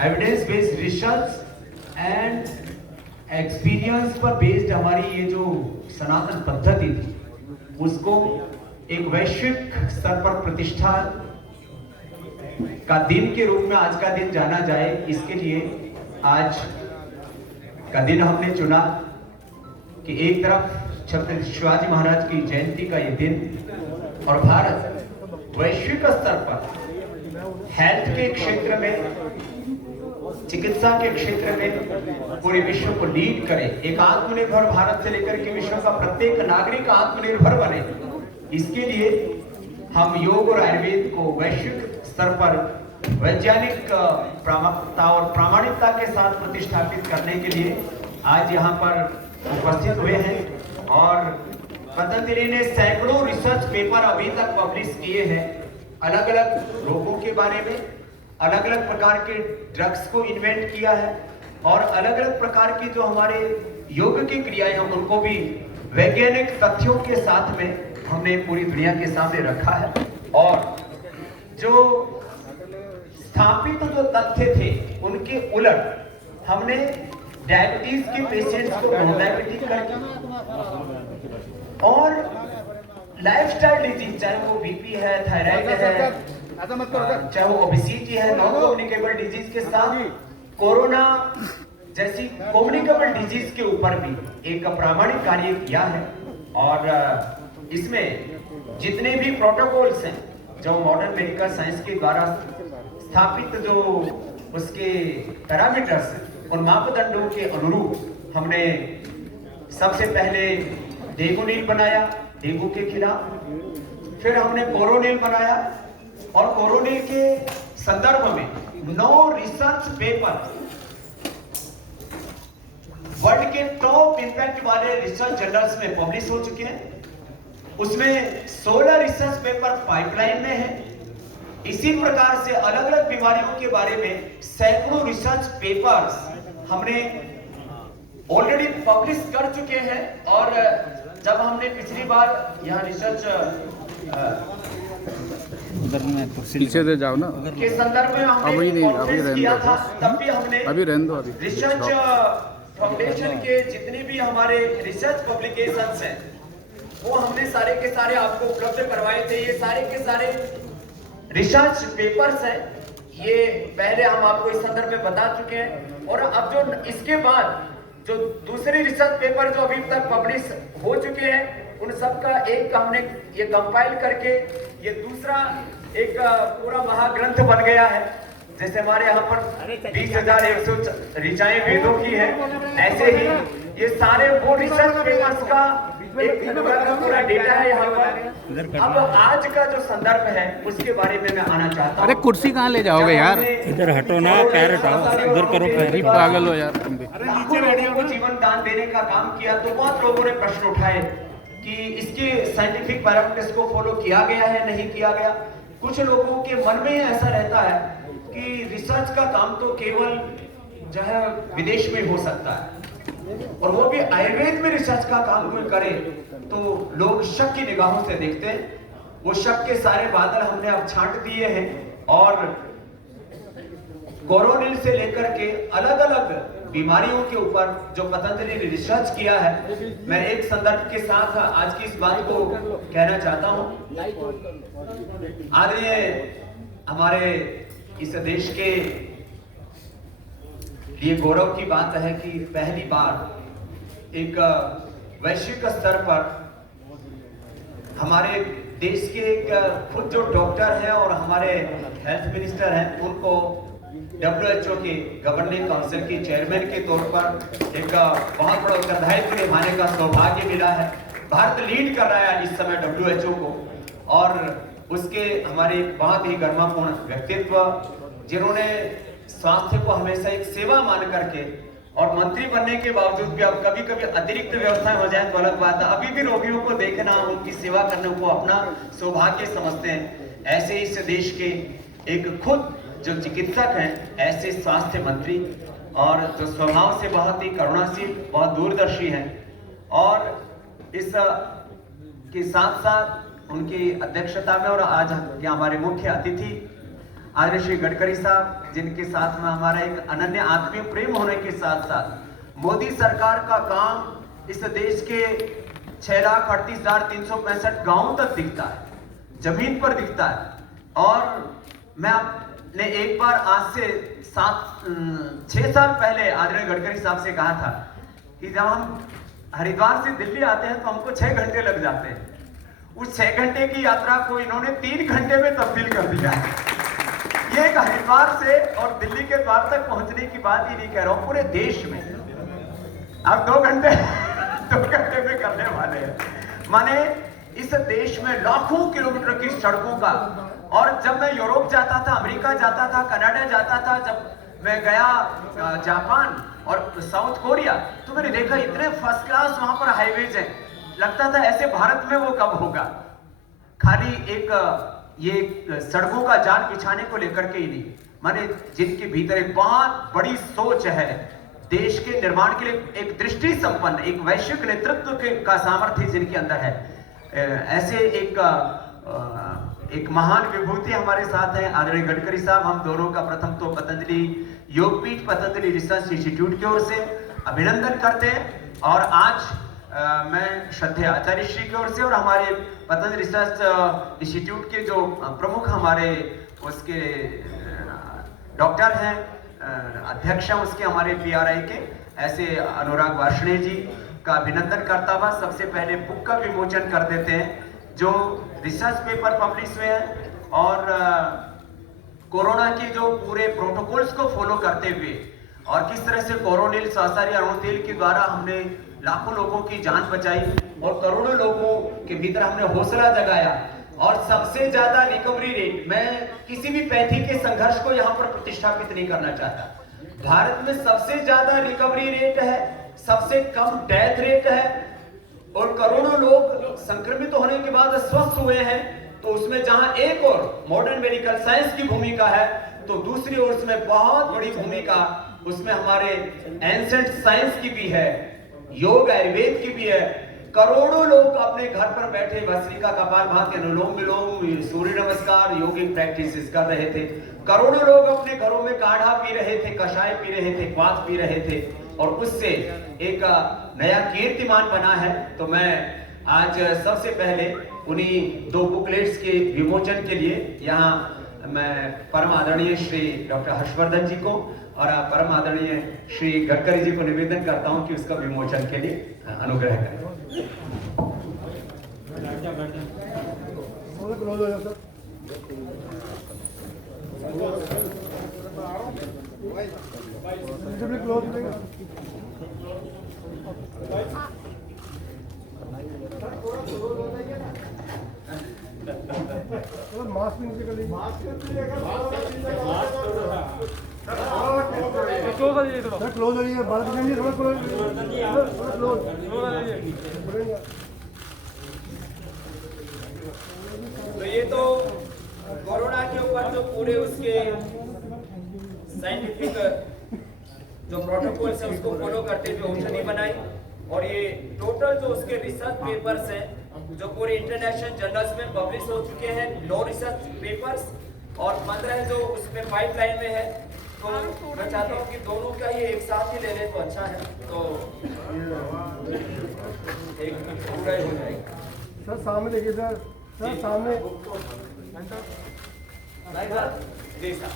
Evidence based research and experience पर based हमारी ये जो सनातन पद्धति थी उसको एक वैश्विक स्तर पर प्रतिष्ठा का दिन के रूप में आज का दिन जाना जाए, इसके लिए आज का दिन हमने चुना कि एक तरफ छत्रपति शिवाजी महाराज की जयंती का ये दिन और भारत वैश्विक स्तर पर हेल्थ के क्षेत्र में, चिकित्सा के क्षेत्र में पूरे विश्व को लीड करे, एक आत्मनिर्भर भारत से लेकर के विश्व का प्रत्येक नागरिक आत्मनिर्भर बने। इसके लिए हम योग और आयुर्वेद को वैश्विक स्तर पर वैज्ञानिक प्रामाणिकता और प्रामाणिकता के साथ प्रतिष्ठापित करने के लिए आज यहाँ पर उपस्थित हुए हैं। और पतंजलि ने सैकड़ों रिसर्च पेपर अभी तक पब्लिश किए हैं, अलग अलग रोगों के बारे में, अलग अलग प्रकार के ड्रग्स को इन्वेंट किया है और अलग अलग प्रकार की जो हमारे योग की क्रियाएं हैं उनको भी वैज्ञानिक तथ्यों के साथ में हमने पूरी दुनिया के सामने रखा है। और जो स्थापित जो तथ्य थे उनके उलट हमने डायबिटीज के पेशेंट्स को नो डायबिटीज करके और लाइफस्टाइल डिजीज, चाहे वो बीपी है, थायराइड है, चाहे वो ओबेसिटी है, नॉन कम्युनिकेबल डिजीज के साथ कोरोना जैसी कम्युनिकेबल डिजीज के ऊपर भी एक प्रामाणिक कार्य किया है। और इसमें जितने भी प्रोटोकॉल्स हैं जो मॉडर्न मेडिकल साइंस के द्वारा स्थापित जो उसके पैरामीटर्स, उन मापदंडों के अनुरूप हमने सबसे पहले डेंगू बनाया डेंगू के खिलाफ, फिर हमने कोरोनिल बनाया और कोरोनिल के संदर्भ में 9 रिसर्च पेपर वर्ल्ड के टॉप इंपैक्ट वाले रिसर्च जर्नल्स में पब्लिश हो चुके हैं। उसमें 16 रिसर्च पेपर पाइपलाइन में है। इसी प्रकार से अलग अलग बीमारियों के बारे में सैकड़ों रिसर्च पेपर्स हमने ऑलरेडी पब्लिश कर चुके हैं। और जब हमने पिछली बार यहाँ रिसर्च पीछे से जाओ ना के संदर्भ में हमने कॉन्फ्रेंस किया था, तब भी हमने अभी रहने दो, अभी रिसर्च फाउंडेशन के जितने भी हमारे रिसर्च पब्लिकेशंस हैं वो हमने सारे के सारे आपको उपलब्ध करवाए थे। ये सारे के सारे रिसर्च पेपर्स हैं, ये पहले हम आपको इस संदर्भ में बता चुके हैं। और अब जो इसके बाद जो दूसरे रिसर्च पेपर जो अभी तक पब्लिश हो चुके हैं उन सब का एक हमने ये कंपाइल करके ये दूसरा एक पूरा महाग्रंथ बन गया है। जैसे हमारे यहाँ पर 20,100 ऋचाएं वेदों की है, ऐसे ही ये सारे वो रिसर्च पेपर्स का एक पूरा डेटा है यहाँ पर। अब आज का जो संदर्भ है उसके बारे में मैं आना चाहता हूँ। अरे कुर्सी कहाँ ले जाओगे यार, इधर हटो ना, पैर हटाओ, उधर करो पैर। पागल हो यार तुम भी। लाखों लोगों को जीवन दान देने का काम किया तो बहुत लोगों ने प्रश्न उठाए कि इसके साइंटिफिक पैरामीटर्स को फॉलो किया गया है, नहीं किया गया। कुछ लोगों के मन में ऐसा रहता है कि रिसर्च का काम तो केवल जो है विदेश में हो सकता है और वो भी आयुर्वेद में रिसर्च का काम कोई करे तो लोग शक की निगाहों से देखते हैं। वो शक के सारे बादल हमने अब छांट दिए हैं और कोरोनिल से लेकर के अलग अलग बीमारियों के ऊपर जो पतंजलि ने रिसर्च किया है, मैं एक संदर्भ के साथ आज की इस बात को कहना चाहता हूं। आदरणीय हमारे इस देश के लिए गौरव की बात है कि पहली बार एक वैश्विक स्तर पर हमारे देश के एक खुद जो डॉक्टर हैं और हमारे हेल्थ मिनिस्टर हैं उनको WHO के गवर्निंग काउंसिल के चेयरमैन के तौर पर एक बहुत बड़ा उत्तरदायित्व निभाने का सौभाग्य मिला है। भारत लीड कर रहा है इस समय WHO को और उसके हमारे एक बहुत ही गरिमापूर्ण व्यक्तित्व जिन्होंने स्वास्थ्य को हमेशा एक सेवा मान करके और मंत्री बनने के बावजूद भी अब कभी कभी अतिरिक्त व्यवस्थाएं हो जाए तो अलग बात है, अभी भी रोगियों को देखना, उनकी सेवा करने को अपना सौभाग्य समझते हैं। ऐसे इस देश के एक खुद जो चिकित्सक हैं, ऐसे स्वास्थ्य मंत्री और जो स्वभाव से बहुत ही करुणाशील, बहुत दूरदर्शी हैं और इस के साथ साथ उनकी अध्यक्षता में और आज के हमारे मुख्य अतिथि आदरणीय श्री गडकरी साहब, जिनके साथ में हमारा एक अनन्य आत्मीय प्रेम होने के साथ साथ मोदी सरकार का काम इस देश के 6,38,365 गांवों तक दिखता है, जमीन पर दिखता है। और मैं आपने एक बार आज से 6 साल पहले आदरणीय गडकरी साहब से कहा था कि जब हम हरिद्वार से दिल्ली आते हैं तो हमको 6 घंटे लग जाते हैं। उस 6 घंटे की यात्रा को इन्होंने 3 घंटे में तब्दील कर दिया है। ये एक हरिद्वार से और दिल्ली के द्वार तक पहुंचने की बात ही नहीं कह रहा हूं, पूरे देश में अब 2 घंटे में करने वाले हैं। माने इस देश में लाखों किलोमीटर की सड़कों का। और जब मैं यूरोप जाता था, अमेरिका जाता था, कनाडा जाता था, जब मैं गया जापान और साउथ कोरिया, तो मैंने देखा इतने फर्स्ट क्लास वहां पर हाईवेज हैं, लगता था ऐसे भारत में वो कब होगा। खाली एक ये सड़कों का जाल बिछाने को लेकर के ही नहीं, माने जिनके भीतर एक बहुत बड़ी सोच है, देश के निर्माण के लिए एक दृष्टि संपन्न, एक वैश्विक नेतृत्व का सामर्थ्य जिनके अंदर है, ऐसे एक महान विभूति हमारे साथ हैं आदरणीय गडकरी साहब। हम दोनों का प्रथम तो पतंजलि योगपीठ, पतंजलि रिसर्च इंस्टीट्यूट की ओर से अभिनंदन करते हैं। और आज मैं श्रद्धेय आचार्य श्री की ओर से और हमारे पतंजलि रिसर्च इंस्टीट्यूट के जो प्रमुख हमारे उसके डॉक्टर हैं, अध्यक्ष हैं उसके, हमारे PRI के, ऐसे अनुराग वार्ष्णेय जी का अभिनंदन करता हुआ सबसे पहले बुक का विमोचन कर देते हैं जो रिसर्च पेपर पब्लिश हुए हैं और कोरोना के जो पूरे प्रोटोकॉल्स को फॉलो करते हुए और किस तरह से कोरोनिल सहसारी अरुणोतेल के द्वारा हमने लाखों लोगों की जान बचाई और करोड़ों लोगों के भीतर हमने हौसला जगाया। और सबसे ज्यादा रिकवरी रेट, मैं किसी भी पैथी के संघर्ष को यहाँ पर प्रतिष्ठापित नहीं करना चाहता, भारत में सबसे ज्यादा रिकवरी रेट है, सबसे कम डेथ रेट है और करोड़ों लोग संक्रमित होने के बाद स्वस्थ हुए हैं। तो उसमें जहां एक और मॉडर्न मेडिकल साइंस की भूमिका है, तो दूसरी ओर उसमें बहुत बड़ी भूमिका उसमें हमारे एंसेंट साइंस की भी है, योग आयुर्वेद की भी है। करोड़ों लोग अपने घर पर बैठे भस्त्रिका, कपालभाति, अनुलोम विलोम, सूर्य नमस्कार, योगिक प्रैक्टिसेस कर रहे थे। करोड़ों लोग अपने घरों में काढ़ा पी रहे थे, कषाय पी रहे थे, क्वाथ पी रहे थे और उससे एक नया कीर्तिमान बना है। तो मैं आज सबसे पहले उन्हीं 2 बुकलेट्स के विमोचन के लिए यहाँ मैं परम आदरणीय श्री डॉक्टर हर्षवर्धन जी को और परम आदरणीय श्री गडकरी जी को निवेदन करता हूं कि उसका विमोचन के लिए अनुग्रह करें। तो ये तो कोरोना के ऊपर जो पूरे उसके साइंटिफिक जो प्रोटोकॉल्स है उसको फॉलो करते हुए औषधि बनाई और ये टोटल जो उसके रिसर्च पेपर्स हैं जो पूरे इंटरनेशनल जर्नल्स में पब्लिश हो चुके हैं, 9 रिसर्च पेपर्स और 15 जो उसमें पाइपलाइन में है। तो मैं चाहता हूँ कि दोनों का ये एक साथ ही ले ले तो अच्छा है, तो एक पूरा हो जाएगा। सर सामने देखिए सर, सर सामने जी सर।